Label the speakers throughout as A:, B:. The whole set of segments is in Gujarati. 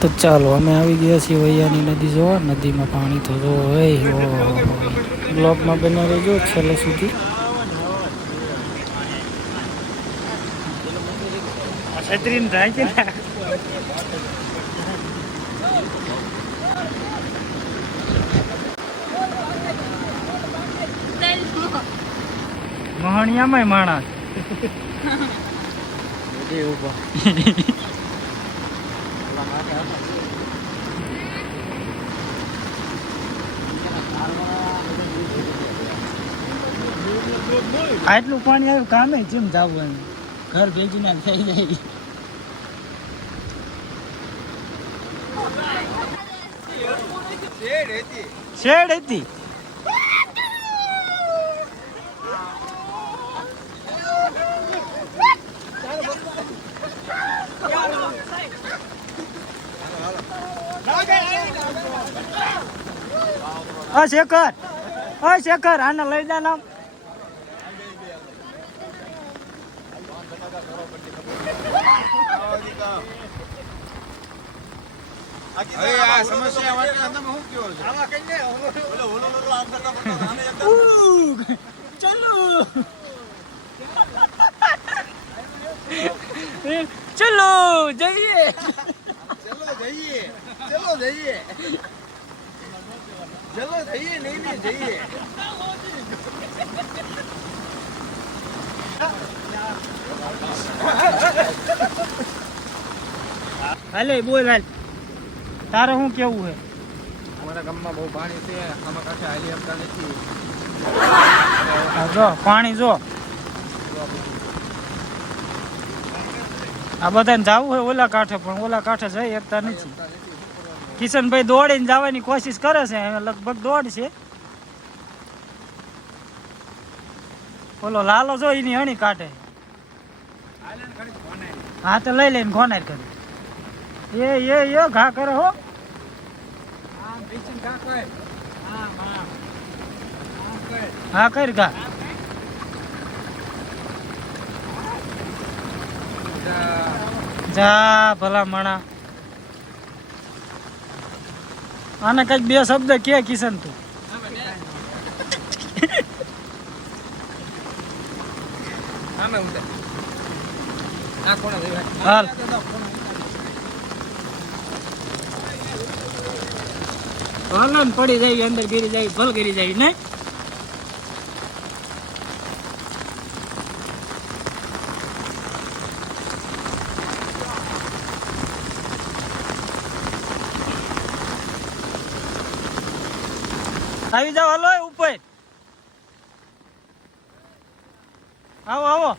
A: તો ચાલો અમે આવી ગયા છીએ વૈયાની નદી જોવા. નદીમાં પાણી તો જો હોય બ્લોકમાં બના રહેજો છેલ્લે સુધી. મહણિયામાં માણસ. આટલું પાણી આવ્યું કામે જેમ જવું ઘર ભેજી ના થઈ જાય. શેડ હતી. હા શેખર. હા શેખર આને લઈ જા નામ. ચલો જઈએ.
B: ચલો જઈએ. ચલો જઈએ. ચલો જઈએ નહીં નહીં જઈએ.
A: હાલે બોલ હાલ. તારે શું કેવું છે?
B: અમારા ગામમાં બહુ પાણી છે અમારા કાંઠે હાલી આપતા નથી.
A: જો પાણી જો. આ બધાને જવું હોય ઓલા કાંઠે પણ ઓલા કાંઠે જઈ એકતા નથી. કિશનભાઈ દોડીને જવાની કોશિશ કરે છે. લગભગ દોડશે. ઓલો લાલો જો એની હણી કાઢે. હા, તો લઈ લઈને ખોનાર કરે. એ એ એ, ઘા કરે હો. હા, કર ઘા. જા, ભલા માણા. આને કંઈક બે શબ્દ કે કિશન તું. હાલ. પડી જાય અંદર ગીરી જાય ભલ ગીરી જાય ને આવી જાવ હલો ઉપર. આવો આવો.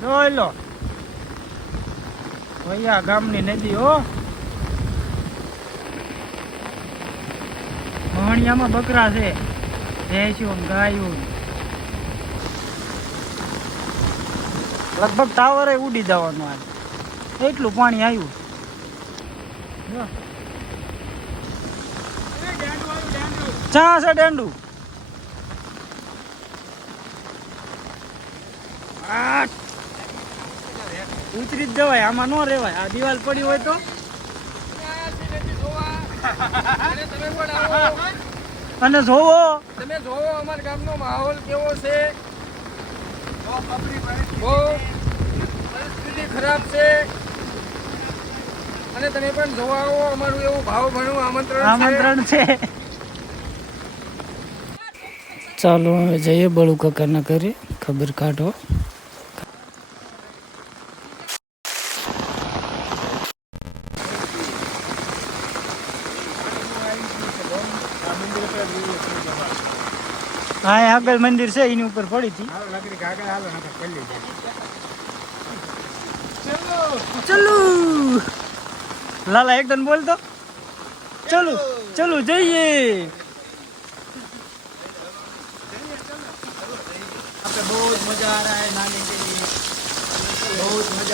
A: જોઈ લો. ભૈયા ગામની નદી, હો. ભણિયામાં બકરા છે. ભેંસ્યું ગાયું લગભગ ટાવરે ઉડી જવાનું આ એટલું પાણી આવ્યું. જો. છે ડેન્ડુ ઉતરી જ જવાય આમાં ન રેવાય. આ દિવાલ પડી હોય તો. અને જોવો.
B: તમે જોવો અમારા ગામનો માહોલ કેવો છે બહુ પરિસ્થિતિ ખરાબ છે અને તમે પણ જોવા આવો અમારું એવું ભાવ ભણું આમંત્રણ
A: આમંત્રણ છે. ચાલો હવે જઈએ બળુ કાકાના ઘરે. ખબર કાઢો. હા એ આગળ મંદિર છે એની ઉપર પડી હતી. ચલો લાલા એકદમ બોલ તો ચલો ચલો જઈએ.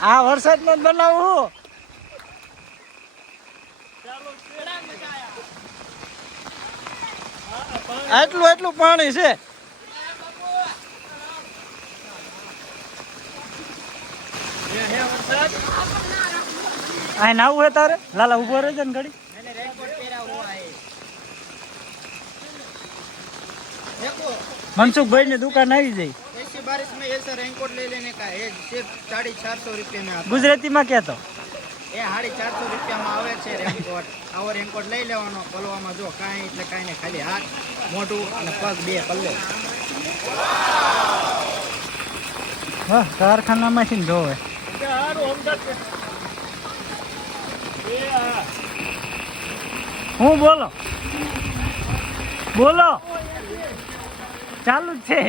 A: આ વરસાદ નો બનાવ હું. એટલું એટલું પાણી છે. આ નાવું હે તારે? લાલા ઊભો રહેજે ને ઘડી. મનસુખભાઈ ને દુકાન આવી જાય.
C: बारिश में ऐसा रेनकोट ले लेने का है सिर्फ साढ़े चार सौ रुपये में आता
A: ગુજરાતીમાં કહેતો
C: એ સાડી ચારસો રૂપિયામાં આવે છે રેનકોટ આવો રેનકોટ લઈ લેવાનો પલવામાં જો કાંઈ એટલે કાંઈ નહીં ખાલી હાથ મોઢું અને પગ બે પલ્લે
A: હા કારખાનામાંથી ને જોવે હું બોલો બોલો ચાલુ જ છે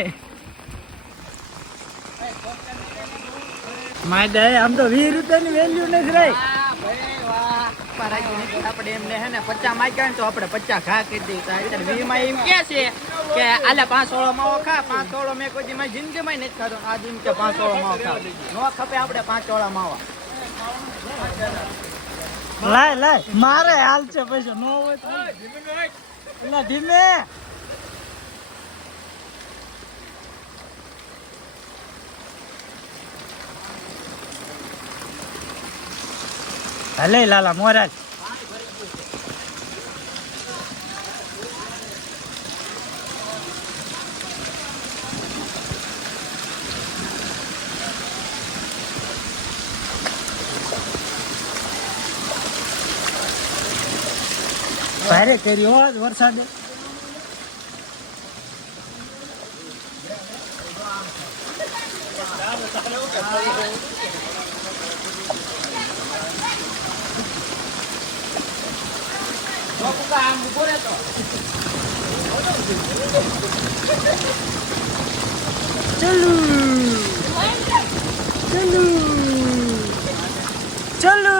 A: માય આમ તો વીસ રૂપિયાની વેલ્યુ નથી રહી.
C: આપણે એમને હે ને પચાસ માગ્યા ને તો આપણે પચાસ ઘા કરી દઈએ તો અત્યારે વી માં એમ કે છે કે આલે પાંચ સોળો માવો ખા પાંચ સોળો મેં કોઈ મારી જિંદગીમાં નથી ખાધો આ દિન કે પાંચ સોળો માવો ખા નો ખપે આપણે પાંચ સોળા માવા
A: લાય લાય મારે હાલ છે પૈસો નો હોય ધીમે. હલે લાલા મોરાજ ભારે કર્યો હો આજ વરસાદે
C: આમ ઊભો રહેતો
A: ચલુ ચલુ ચલુ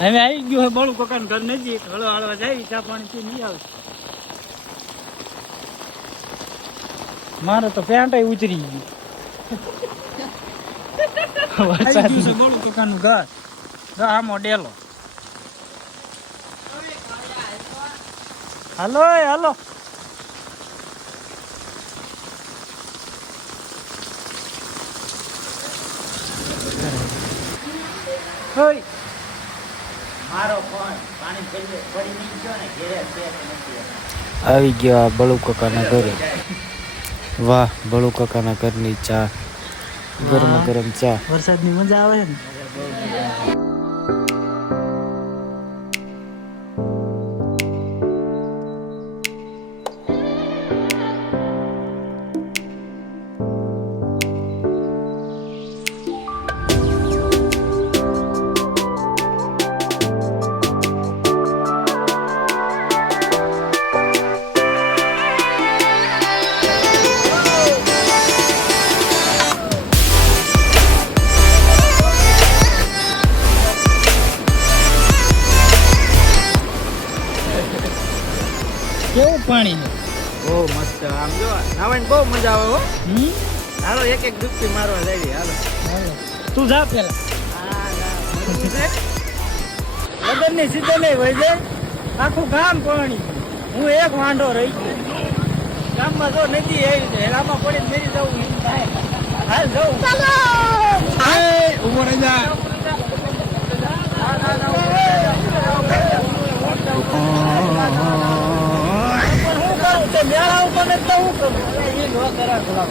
A: હવે આવી ગયું હોય બળું કોકાન ઘર નજીક. હળો હળવા જાય ચા પાણી પી નહીં આવે. મારે તો પેન્ટ ઉતરી ગયું. વરસાદ છે બળું કોકાનું ઘર. જો આમો ડેલો. હાલો એ હાલો. હોય
C: મારો ફોન પાણી પડી પડી નહીં ગયો ને ઘેરે છે કે નથી
A: આવી ગયો આ બળુ કાકાના ઘરે. વાહ બળુ કાકાના ઘરની ચા. ગરમ ગરમ ચા. વરસાદની મજા આવે ને? કેવું પાણી
C: બહુ મસ્ત આમ જો નાવાની બહુ મજા આવે હો. હાલો એક એક ડૂબકી મારવા જઈએ હાલો.
A: તું જા પેલા? લગનની સીધે નહીં હોય છે આખું ગામ પાણી હું એક વાંઢો રહી ગયો. ગામમાં જો નદી આવી છે હેલામાં પડી મેરી જવું એમ થાય હાલ જવું
C: ઊભો રહી જા
A: પણ હું મેળા ઉપર તો હું કરું? એ ન કરા થોડા